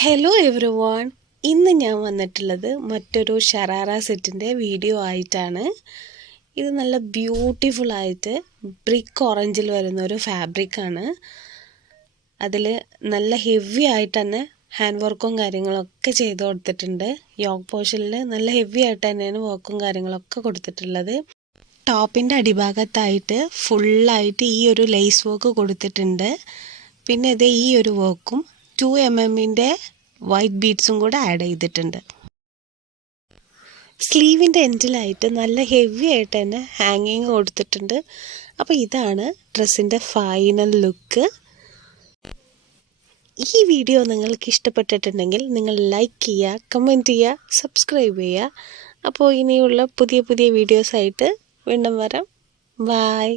Hello every one, ഇന്ന് ഞാൻ വന്നിട്ടുള്ളത് മറ്റൊരു ഷറാറ സെറ്റിൻ്റെ വീഡിയോ ആയിട്ടാണ്. ഇത് നല്ല ബ്യൂട്ടിഫുൾ ആയിട്ട് ബ്രിക്ക് ഓറഞ്ചിൽ വരുന്ന ഒരു ഫാബ്രിക്കാണ്. അതിൽ നല്ല ഹെവി ആയിട്ട് തന്നെ ഹാൻഡ് വർക്കും കാര്യങ്ങളൊക്കെ ചെയ്ത് കൊടുത്തിട്ടുണ്ട്. യോഗ് പോർഷനിൽ നല്ല ഹെവി ആയിട്ട് തന്നെയാണ് വർക്കും കാര്യങ്ങളൊക്കെ കൊടുത്തിട്ടുള്ളത്. ടോപ്പിൻ്റെ അടിഭാഗത്തായിട്ട് ഫുള്ളായിട്ട് ഈ ഒരു ലേസ് വർക്ക് കൊടുത്തിട്ടുണ്ട്. പിന്നെ ഇത് ഈ ഒരു വർക്കും 2mm വൈറ്റ് ബീഡ്സും കൂടെ ആഡ് ചെയ്തിട്ടുണ്ട്. സ്ലീവിൻ്റെ എൻഡിലായിട്ട് നല്ല ഹെവി ആയിട്ട് തന്നെ ഹാങ്ങിങ് കൊടുത്തിട്ടുണ്ട്. അപ്പോൾ ഇതാണ് ഡ്രസ്സിൻ്റെ ഫൈനൽ ലുക്ക്. ഈ വീഡിയോ നിങ്ങൾക്ക് ഇഷ്ടപ്പെട്ടിട്ടുണ്ടെങ്കിൽ നിങ്ങൾ ലൈക്ക് ചെയ്യുക, കമൻറ്റ് ചെയ്യുക, സബ്സ്ക്രൈബ് ചെയ്യുക. അപ്പോൾ ഇനിയുള്ള പുതിയ വീഡിയോസായിട്ട് വീണ്ടും വരാം. ബൈ.